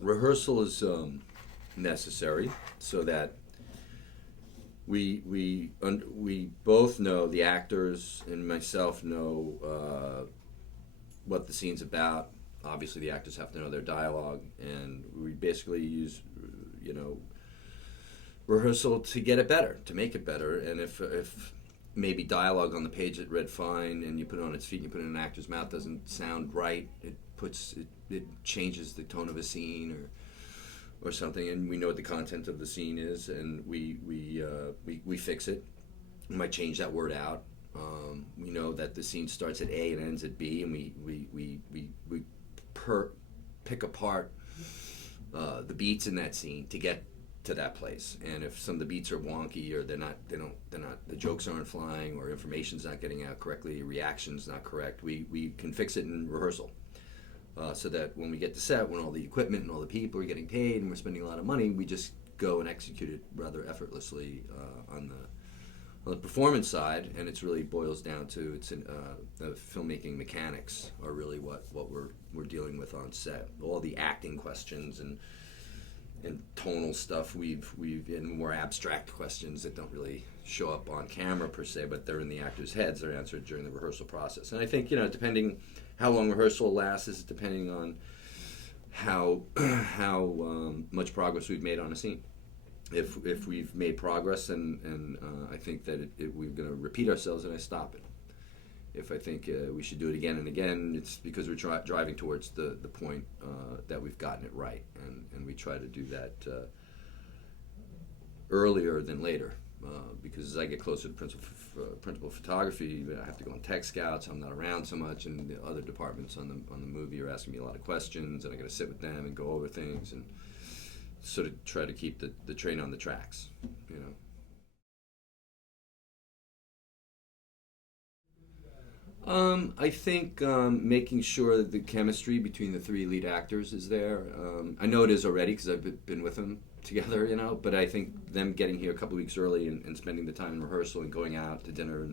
Rehearsal is necessary so that we both know, the actors and myself know what the scene's about. Obviously, the actors have to know their dialogue, and we basically use, you know, rehearsal to get it better, to make it better. And if maybe dialogue on the page that read fine, and you put it on its feet, and you put it in an actor's mouth, doesn't sound right, it changes the tone of a scene or something, and we know what the content of the scene is, and we fix it. We might change that word out. We know that the scene starts at A and ends at B, and we pick apart the beats in that scene to get to that place. And if some of the beats are wonky, or they're not, the jokes aren't flying, or information's not getting out correctly, reaction's not correct, we can fix it in rehearsal. So that when we get to set, when all the equipment and all the people are getting paid and we're spending a lot of money, we just go and execute it rather effortlessly on the performance side. And it's really boils down to the filmmaking mechanics are really what we're dealing with on set. All the acting questions and tonal stuff we've in more abstract questions that don't really show up on camera per se, but they're in the actors' heads. They're answered during the rehearsal process. And I think, depending how long rehearsal lasts is depending on how much progress we've made on a scene. If we've made progress and I think that we're going to repeat ourselves, and I stop it. If I think we should do it again and again, it's because we're driving towards the point that we've gotten it right, and we try to do that earlier than later. Because as I get closer to principal photography, I have to go on tech scouts. I'm not around so much, and the other departments on the movie are asking me a lot of questions, and I got to sit with them and go over things and sort of try to keep the train on the tracks. I think making sure that the chemistry between the three lead actors is there. I know it is already because I've been with them together, but I think them getting here a couple weeks early and spending the time in rehearsal and going out to dinner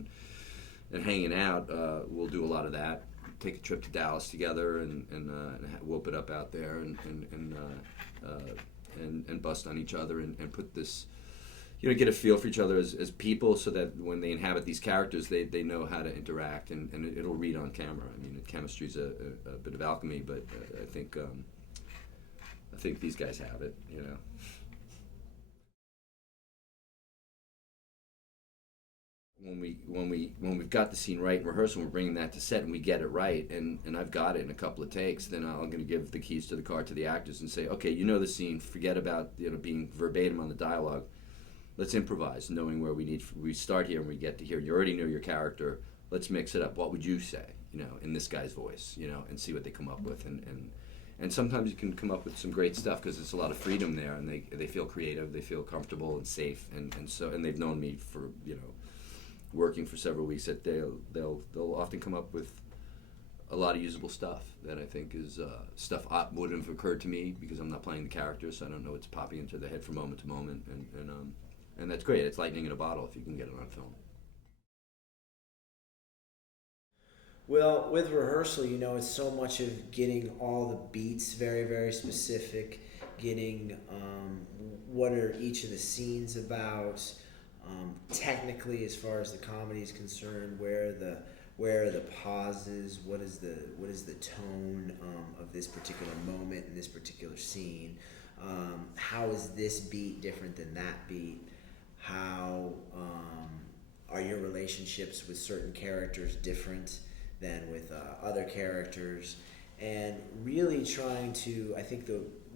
and hanging out, we'll do a lot of that. Take a trip to Dallas together and whoop it up out there and bust on each other and put this, get a feel for each other as people, so that when they inhabit these characters, they know how to interact, and it'll read on camera. I mean, chemistry's a bit of alchemy, but I think these guys have it. When we've got the scene right in rehearsal, we're bringing that to set and we get it right, and I've got it in a couple of takes, then I'm going to give the keys to the car to the actors and say, okay, the scene, forget about being verbatim on the dialogue. Let's improvise, knowing where we start here and we get to here. You already know your character. Let's mix it up. What would you say, in this guy's voice, and see what they come up with. And sometimes you can come up with some great stuff because there's a lot of freedom there, and they feel creative, they feel comfortable and safe, and they've known me for, working for several weeks, that they'll often come up with a lot of usable stuff that I think is stuff wouldn't have occurred to me because I'm not playing the character, so I don't know what's popping into their head from moment to moment, and that's great. It's lightning in a bottle if you can get it on film. Well, with rehearsal, it's so much of getting all the beats very, very specific, getting what are each of the scenes about, technically as far as the comedy is concerned, where are the pauses, what is the tone of this particular moment in this particular scene, how is this beat different than that beat, how are your relationships with certain characters different than with other characters, and really trying to, I think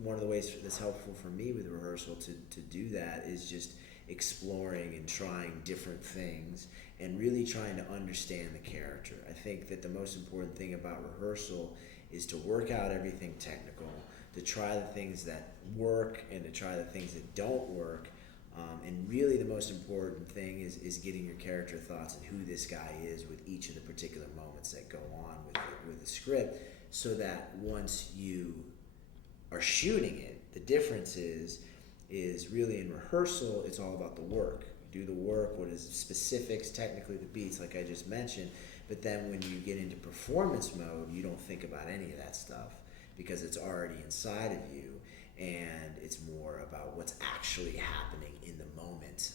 one of the ways that's helpful for me with rehearsal to do that is just exploring and trying different things and really trying to understand the character. I think that the most important thing about rehearsal is to work out everything technical, to try the things that work and to try the things that don't work. And really the most important thing is getting your character thoughts and who this guy is with each of the particular moments that go on with the script, so that once you are shooting it, the difference is really in rehearsal, it's all about the work. Do the work, what is specifics, technically the beats, like I just mentioned, but then when you get into performance mode, you don't think about any of that stuff because it's already inside of you. and it's more about what's actually happening in the moment,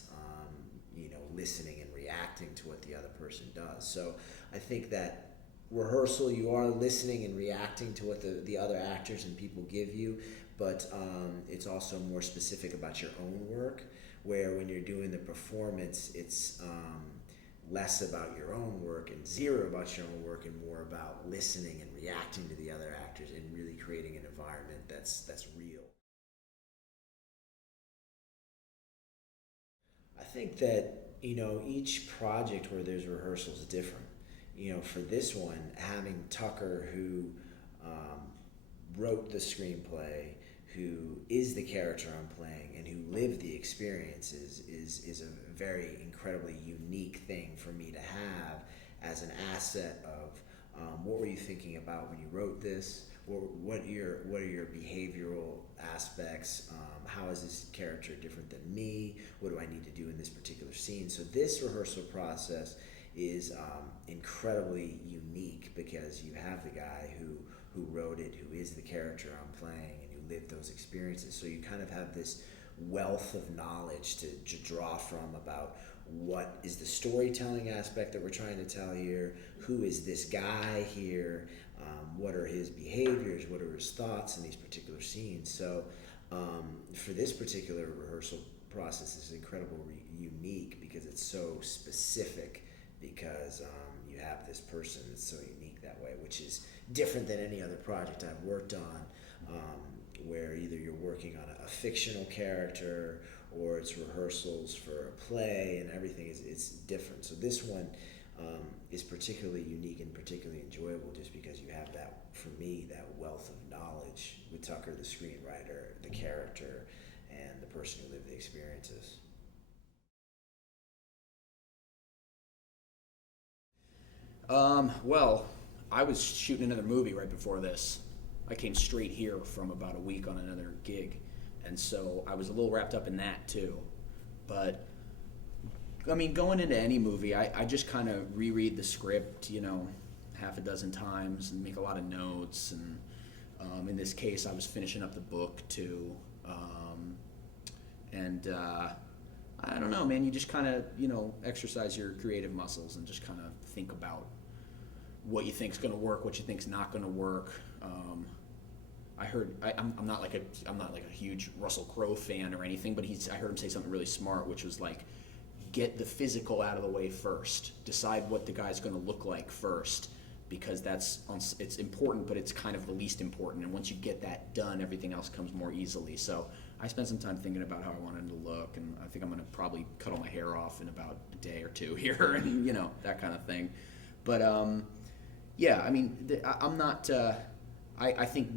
listening and reacting to what the other person does. So I think that rehearsal, you are listening and reacting to what the other actors and people give you, but it's also more specific about your own work, where when you're doing the performance, it's less about your own work and zero about your own work, and more about listening and reacting to the other actors and really creating an environment that's real. I think that each project where there's rehearsals is different. For this one, having Tucker, who um, wrote the screenplay, who is the character I'm playing, and who lived the experiences, is a very incredibly unique thing for me to have as an asset of what were you thinking about when you wrote this? What are your behavioral aspects? How is this character different than me? What do I need to do in this particular scene? So this rehearsal process is incredibly unique, because you have the guy who wrote it, who is the character I'm playing, and who lived those experiences. So you kind of have this wealth of knowledge to draw from about what is the storytelling aspect that we're trying to tell here, who is this guy here, what are his behaviors, what are his thoughts in these particular scenes. So for this particular rehearsal process, it's incredibly unique because it's so specific, because you have this person that's so unique that way, which is different than any other project I've worked on, where either you're working on a fictional character or it's rehearsals for a play, and everything is different. So this one is particularly unique and particularly enjoyable, just because you have that, for me, that wealth of knowledge with Tucker, the screenwriter, the character, and the person who lived the experiences. Well, I was shooting another movie right before this. I came straight here from about a week on another gig, and so I was a little wrapped up in that too. But I mean, going into any movie, I just kind of reread the script, half a dozen times, and make a lot of notes. And in this case, I was finishing up the book too. I don't know, man. You just kind of, exercise your creative muscles and just kind of think about what you think's going to work, what you think's not going to work. I'm not like a huge Russell Crowe fan or anything, but I heard him say something really smart, which was like, get the physical out of the way first. Decide what the guy's going to look like first, because it's important, but it's kind of the least important. And once you get that done, everything else comes more easily. So I spent some time thinking about how I wanted him to look, and I think I'm going to probably cut all my hair off in about a day or two here, and that kind of thing. But yeah, I mean, I'm not. I think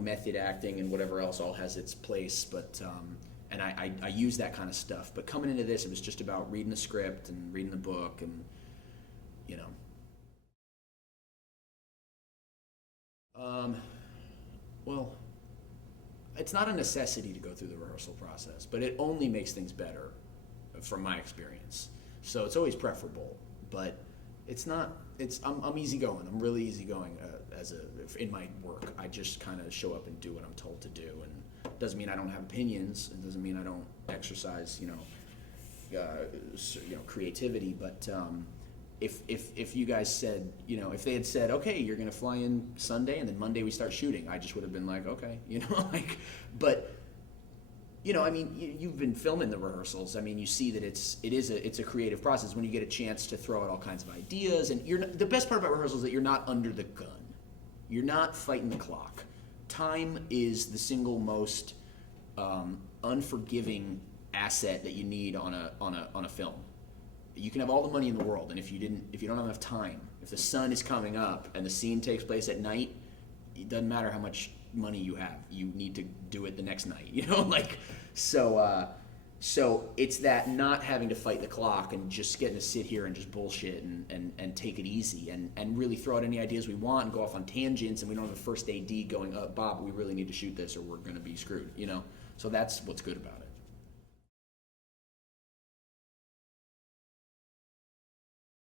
method acting and whatever else all has its place, but and I use that kind of stuff. But coming into this, it was just about reading the script and reading the book, and well, it's not a necessity to go through the rehearsal process, but it only makes things better from my experience. So it's always preferable, but it's not. I'm easygoing. I'm really easygoing in my work. I just kind of show up and do what I'm told to do, and it doesn't mean I don't have opinions. It doesn't mean I don't exercise, creativity. But if you guys said, if they had said, okay, you're gonna fly in Sunday and then Monday we start shooting, I just would have been like, okay, but. I mean, you've been filming the rehearsals. I mean, you see that it's a creative process when you get a chance to throw out all kinds of ideas. And the best part about rehearsals is that you're not under the gun. You're not fighting the clock. Time is the single most unforgiving asset that you need on a film. You can have all the money in the world, and if you don't have enough time, if the sun is coming up and the scene takes place at night, it doesn't matter how much money you have, you need to do it the next night, so it's that not having to fight the clock and just getting to sit here and just bullshit and take it easy and really throw out any ideas we want and go off on tangents, and we don't have a first AD going, Bob, we really need to shoot this or we're going to be screwed, so that's what's good about it.